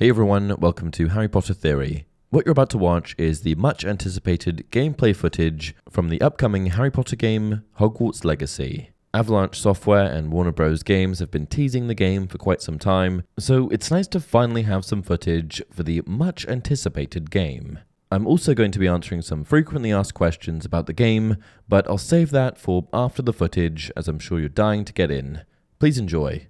Hey everyone, welcome to Harry Potter Theory. What you're about to watch is the much anticipated gameplay footage from the upcoming Harry Potter game, Hogwarts Legacy. Avalanche Software and Warner Bros. Games have been teasing the game for quite some time, so it's nice to finally have some footage for the much anticipated game. I'm also going to be answering some frequently asked questions about the game, but I'll save that for after the footage, as I'm sure you're dying to get in. Please enjoy.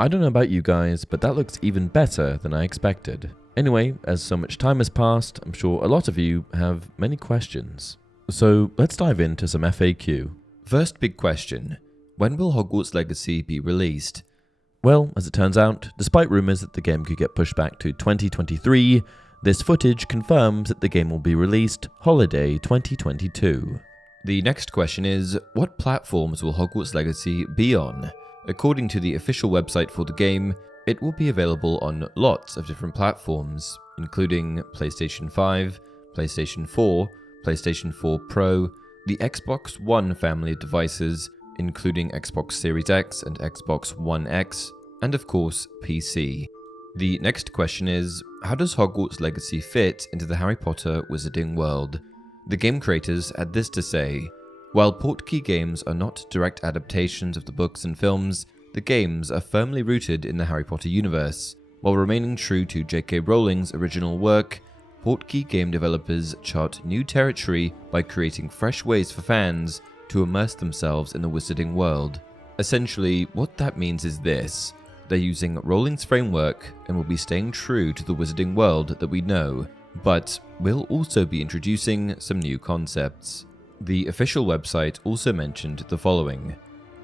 I don't know about you guys, but that looks even better than I expected. Anyway, as so much time has passed, I'm sure a lot of you have many questions. So let's dive into some FAQ. First big question: when will Hogwarts Legacy be released? Well, as it turns out, despite rumours that the game could get pushed back to 2023, this footage confirms that the game will be released holiday 2022. The next question is, what platforms will Hogwarts Legacy be on? According to the official website for the game, it will be available on lots of different platforms, including PlayStation 5, PlayStation 4, PlayStation 4 Pro, the Xbox One family of devices, including Xbox Series X and Xbox One X, and of course, PC. The next question is, how does Hogwarts Legacy fit into the Harry Potter wizarding world? The game creators had this to say: while portkey games are not direct adaptations of the books and films, the games are firmly rooted in the Harry Potter universe. While remaining true to J.K. Rowling's original work, portkey game developers chart new territory by creating fresh ways for fans to immerse themselves in the wizarding world. Essentially, what that means is this: they're using Rowling's framework and will be staying true to the wizarding world that we know, but will also be introducing some new concepts. The official website also mentioned the following: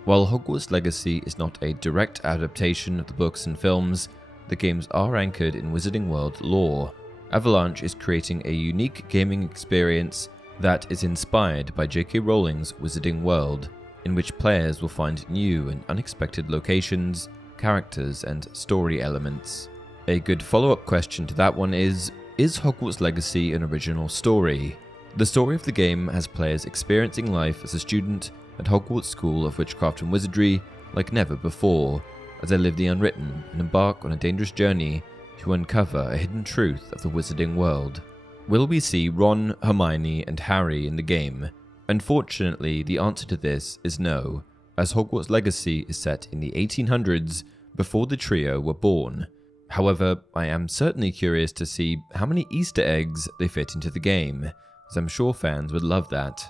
while Hogwarts Legacy is not a direct adaptation of the books and films, the games are anchored in Wizarding World lore. Avalanche is creating a unique gaming experience that is inspired by J.K. Rowling's Wizarding World, in which players will find new and unexpected locations, characters, and story elements. A good follow-up question to that one is Hogwarts Legacy an original story? The story of the game has players experiencing life as a student at Hogwarts School of Witchcraft and Wizardry like never before, as they live the unwritten and embark on a dangerous journey to uncover a hidden truth of the wizarding world. Will we see Ron, Hermione, and Harry in the game? Unfortunately, the answer to this is no, as Hogwarts Legacy is set in the 1800s before the trio were born. However, I am certainly curious to see how many Easter eggs they fit into the game, as I'm sure fans would love that.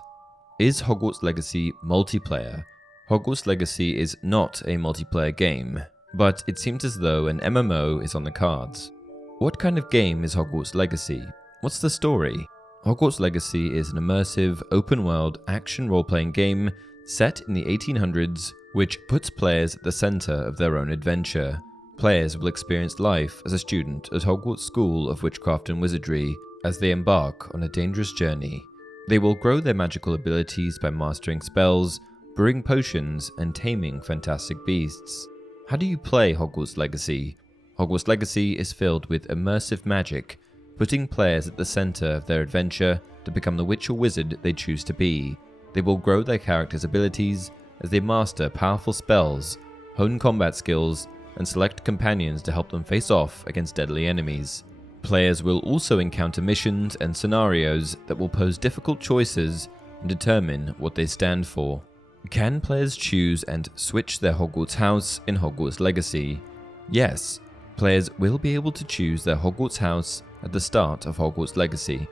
Is Hogwarts Legacy multiplayer? Hogwarts Legacy is not a multiplayer game, but it seems as though an MMO is on the cards. What kind of game is Hogwarts Legacy? What's the story? Hogwarts Legacy is an immersive, open-world, action role-playing game set in the 1800s, which puts players at the center of their own adventure. Players will experience life as a student at Hogwarts School of Witchcraft and Wizardry as they embark on a dangerous journey. They will grow their magical abilities by mastering spells, brewing potions, and taming fantastic beasts. How do you play Hogwarts Legacy? Hogwarts Legacy is filled with immersive magic, putting players at the center of their adventure to become the witch or wizard they choose to be. They will grow their characters' abilities as they master powerful spells, hone combat skills, and select companions to help them face off against deadly enemies. Players will also encounter missions and scenarios that will pose difficult choices and determine what they stand for. Can players choose and switch their Hogwarts house in Hogwarts Legacy? Yes, players will be able to choose their Hogwarts house at the start of Hogwarts Legacy.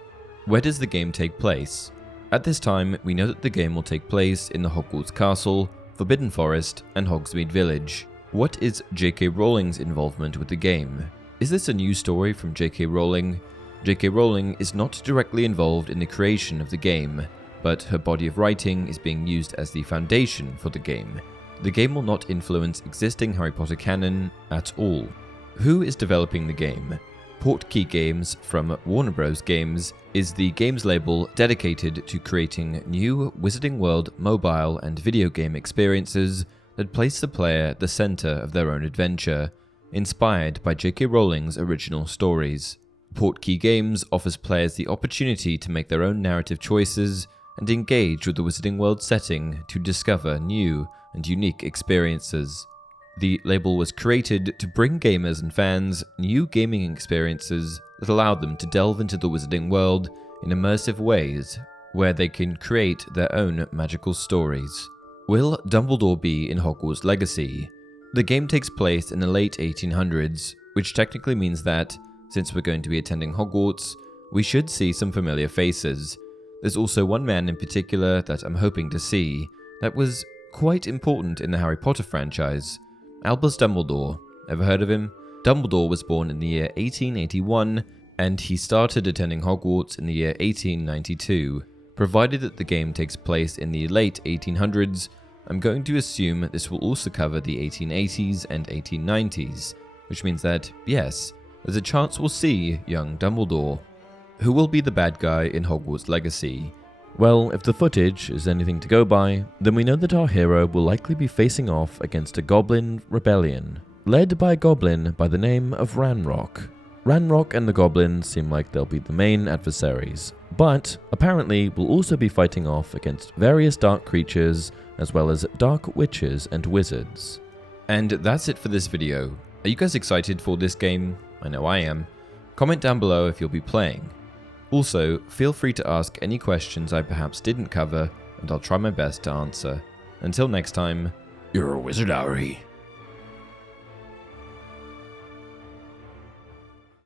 Where does the game take place? At this time, we know that the game will take place in the Hogwarts Castle, Forbidden Forest, and Hogsmeade Village. What is J.K. Rowling's involvement with the game? Is this a new story from J.K. Rowling? J.K. Rowling is not directly involved in the creation of the game, but her body of writing is being used as the foundation for the game. The game will not influence existing Harry Potter canon at all. Who is developing the game? Portkey Games from Warner Bros. Games is the games label dedicated to creating new Wizarding World mobile and video game experiences that place the player at the center of their own adventure, inspired by J.K. Rowling's original stories. Portkey Games offers players the opportunity to make their own narrative choices and engage with the Wizarding World setting to discover new and unique experiences. The label was created to bring gamers and fans new gaming experiences that allowed them to delve into the Wizarding World in immersive ways, where they can create their own magical stories. Will Dumbledore be in Hogwarts Legacy? The game takes place in the late 1800s, which technically means that, since we're going to be attending Hogwarts, we should see some familiar faces. There's also one man in particular that I'm hoping to see that was quite important in the Harry Potter franchise, Albus Dumbledore. Ever heard of him? Dumbledore was born in the year 1881, and he started attending Hogwarts in the year 1892. Provided that the game takes place in the late 1800s, I'm going to assume this will also cover the 1880s and 1890s, which means that, yes, there's a chance we'll see young Dumbledore. Who will be the bad guy in Hogwarts Legacy? Well, if the footage is anything to go by, then we know that our hero will likely be facing off against a goblin rebellion, led by a goblin by the name of Ranrock. Ranrock and the goblins seem like they'll be the main adversaries, but apparently we'll also be fighting off against various dark creatures, as well as dark witches and wizards. And that's it for this video. Are you guys excited for this game? I know I am. Comment down below if you'll be playing. Also, feel free to ask any questions I perhaps didn't cover, and I'll try my best to answer. Until next time, you're a wizard, Harry.